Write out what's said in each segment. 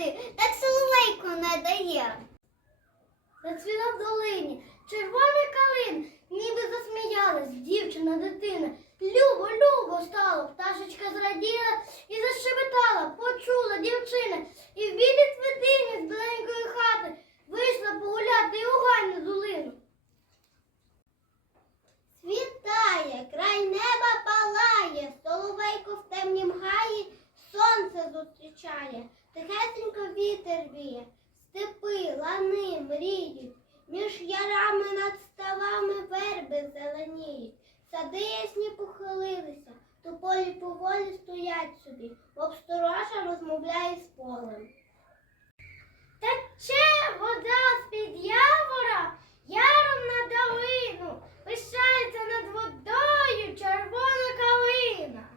співати, так соловейко не дає. Зацвіла в долині червоний калин, ніби засміялась дівчина, дитина. Любо, любо стало, пташечка зраділа і зашебетала, почула дівчина і в білій цветині з біленької хати вийшла погуляти і у Ганю долину. Світає, край неба палає, Соловейку в темнім гаї сонце зустрічає тихесенько вітер віє, степи, лани мріють, між ярами над ставами верби зеленіють, сади ясні похилилися, тополі поволі стоять собі, мов сторожа розмовляє з полем. Тече вода з-під явора, яром на долину, пишається над водою червона калина.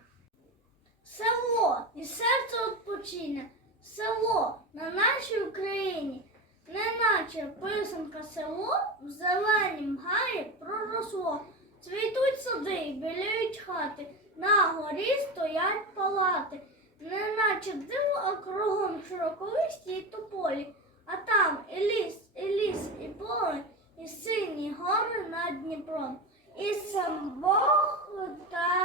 Село і серце відпочине, село на нашій Україні, неначе писанка село в зеленім гаї проросло. Цвітуть сади, біліють хати, на горі стоять палати, неначе диво, а кругом широковисті й тополі, а там і ліс, і ліс, і поле, і сині гори над Дніпром, і сам Бог летає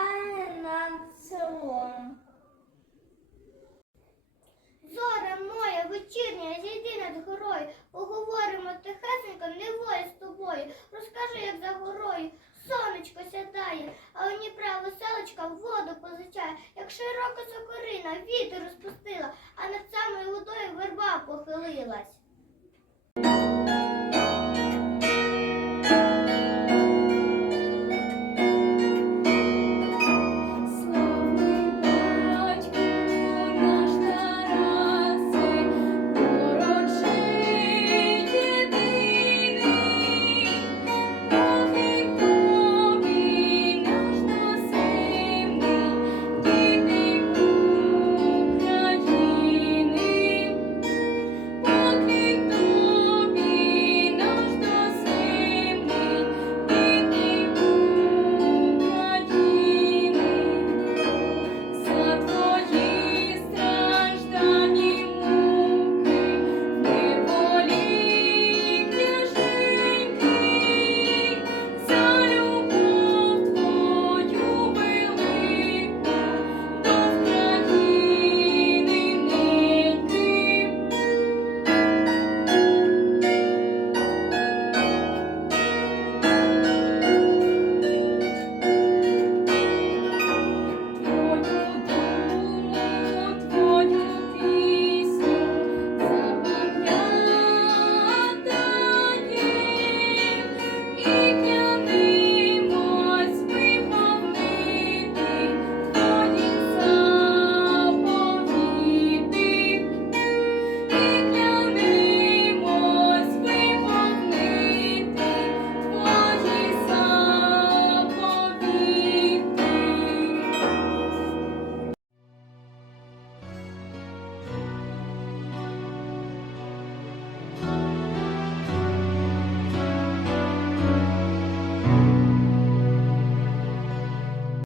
зійди над горою, поговоримо тихесенько, неволі з тобою. Розкажи, як за горою сонечко сядає, а у Дніпра веселочка воду позичає, як широка сокорина, вітер розпустила, а над самою водою верба похилилась.